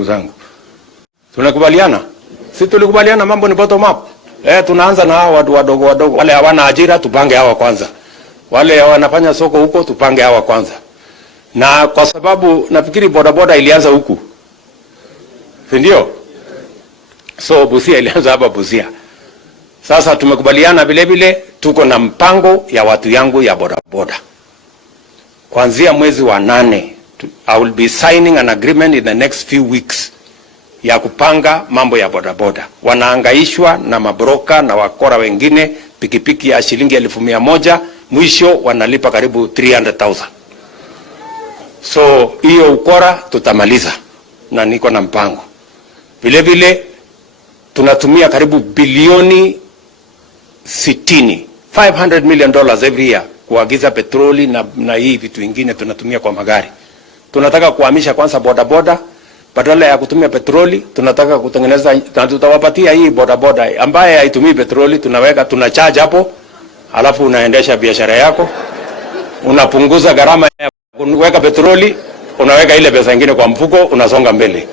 ndugu zangu. Tunakubaliana? Si tulikubaliana mambo ni bottom up. Tunaanza na hao watu wadogo wadogo. Wale hawana ajira tupange hawa kwanza. Wale wanafanya soko huko tupange hawa kwanza. Na kwa sababu nafikiri bodaboda ilianza huku. Ndio? So Busia ilianza hapa Busia. Sasa tumekubaliana vile vile tuko na mpango ya watu yangu ya bodaboda. Kuanzia mwezi wa 8 I will be signing an agreement in the next few weeks ya kupanga mambo ya bodaboda. Wanaangaishwa na mabroka na wakora wengine pikipiki ya shilingi 1,100, mwisho wanalipa karibu 300,000. So hiyo ukora tutamaliza na niko na mpango. Vile vile tunatumia karibu bilioni 60, $500 million every year kuagiza petroli na hii vitu vingine tunatumia kwa magari. Tunataka kuhamisha kwanza bodaboda, badala ya kutumia petroli tunataka kutengeneza, na tutawapatia hii bodaboda ambaye haitumii petroli, tunacharge hapo, alafu unaendesha biashara yako, unapunguza gharama ya kuweka petroli, unaweka ile pesa nyingine kwa mfuko, unasonga mbele.